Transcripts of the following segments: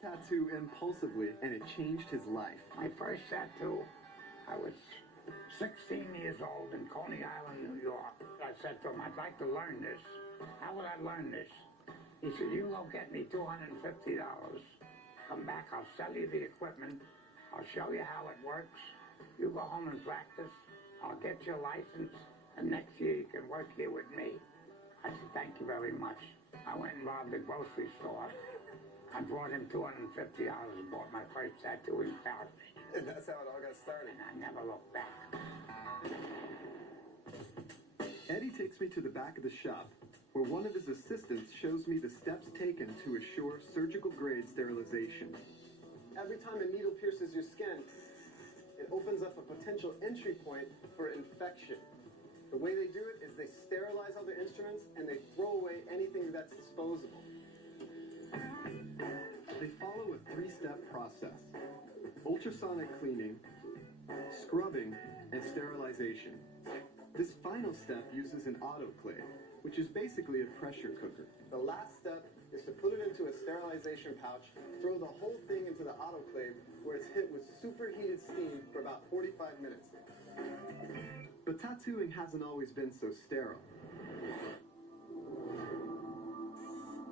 Tattoo impulsively, and it changed his life. My first tattoo, I was 16 years old in Coney Island, New York. I said to him, I'd like to learn this. How would I learn this? He said, you go get me $250. Come back, I'll sell you the equipment. I'll show you how it works. You go home and practice. I'll get your license, and next year you can work here with me. I said, thank you very much. I went and robbed the grocery store. I brought him $250 and bought my first tattooing pouch. And that's how it all got started. And I never looked back. Eddie takes me to the back of the shop, where one of his assistants shows me the steps taken to assure surgical-grade sterilization. Every time a needle pierces your skin, it opens up a potential entry point for infection. The way they do it is they sterilize all their instruments and they throw away anything that's disposable. They follow a three-step process: ultrasonic cleaning, scrubbing, and sterilization. This final step uses an autoclave, which is basically a pressure cooker. The last step is to put it into a sterilization pouch, throw the whole thing into the autoclave, where it's hit with superheated steam for about 45 minutes. But tattooing hasn't always been so sterile.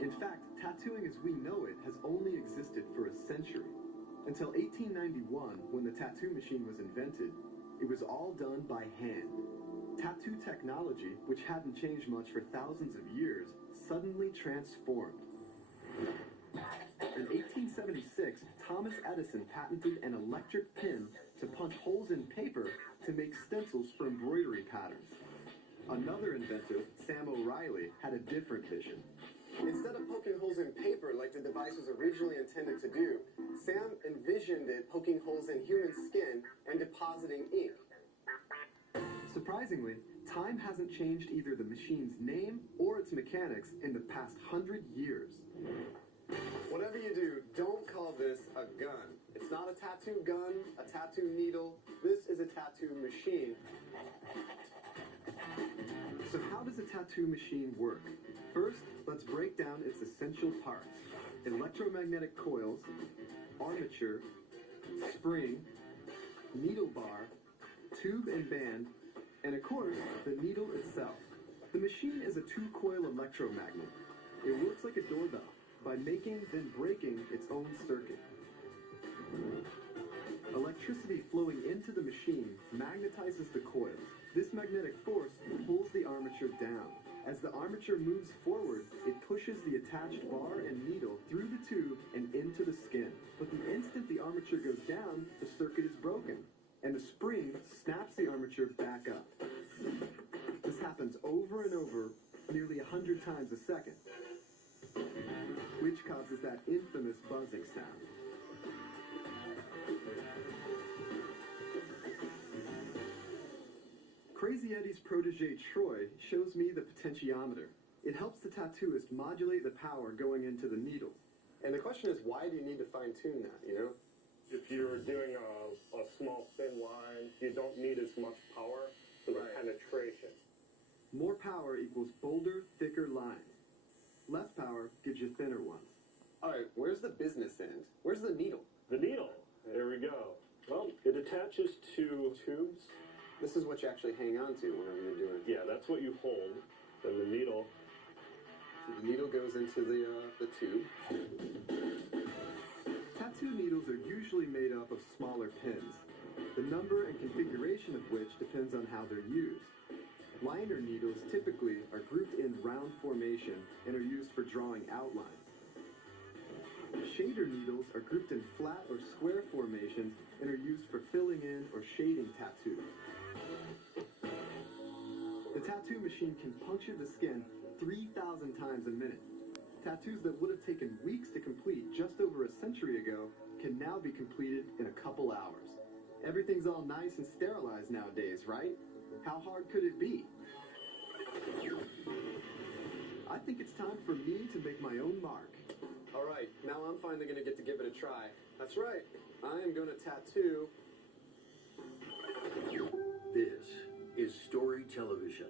In fact, tattooing as we know it has only existed for a century. Until 1891, when the tattoo machine was invented, it was all done by hand. Tattoo technology, which hadn't changed much for thousands of years, suddenly transformed. In 1876, Thomas Edison patented an electric pin to punch holes in paper to make stencils for embroidery patterns. Another inventor, Sam O'Reilly, had a different vision. Instead of poking holes in paper like the device was originally intended to do, Sam envisioned it poking holes in human skin and depositing ink. Surprisingly, time hasn't changed either the machine's name or its mechanics in the past 100 years. Whatever you do, don't call this a gun. It's not a tattoo gun, a tattoo needle. This is a tattoo machine. So how does a tattoo machine work? First, let's break down its essential parts: electromagnetic coils, armature, spring, needle bar, tube and band, and of course, the needle itself. The machine is a two-coil electromagnet. It works like a doorbell by making, then breaking its own circuit. Electricity flowing into the machine magnetizes the coils. This magnetic force pulls the armature down. As the armature moves forward, it pushes the attached bar and needle through the tube and into the skin. But the instant the armature goes down, the circuit is broken, and the spring snaps the armature back up. This happens over and over, nearly 100 times a second, which causes that infamous buzzing sound. Crazy Eddie's protege Troy shows me the potentiometer. It helps the tattooist modulate the power going into the needle. And the question is, why do you need to fine-tune that, you know? If you're doing a small thin line, you don't need as much power for the penetration. More power equals bolder, thicker lines. Less power gives you thinner ones. All right, where's the business end? Where's the needle? The needle, there we go. Well, it attaches to tubes. This is what you actually hang on to whenever you're doing it. Yeah, that's what you hold. Then the needle. So the needle goes into the tube. Tattoo needles are usually made up of smaller pins, the number and configuration of which depends on how they're used. Liner needles typically are grouped in round formation and are used for drawing outlines. Shader needles are grouped in flat or square formations and are used for filling in or shading tattoos. The tattoo machine can puncture the skin 3,000 times a minute. Tattoos that would have taken weeks to complete just over a century ago can now be completed in a couple hours. Everything's all nice and sterilized nowadays, right? How hard could it be? I think it's time for me to make my own mark. All right, now I'm finally going to get to give it a try. That's right, I am going to tattoo. This is Story Television.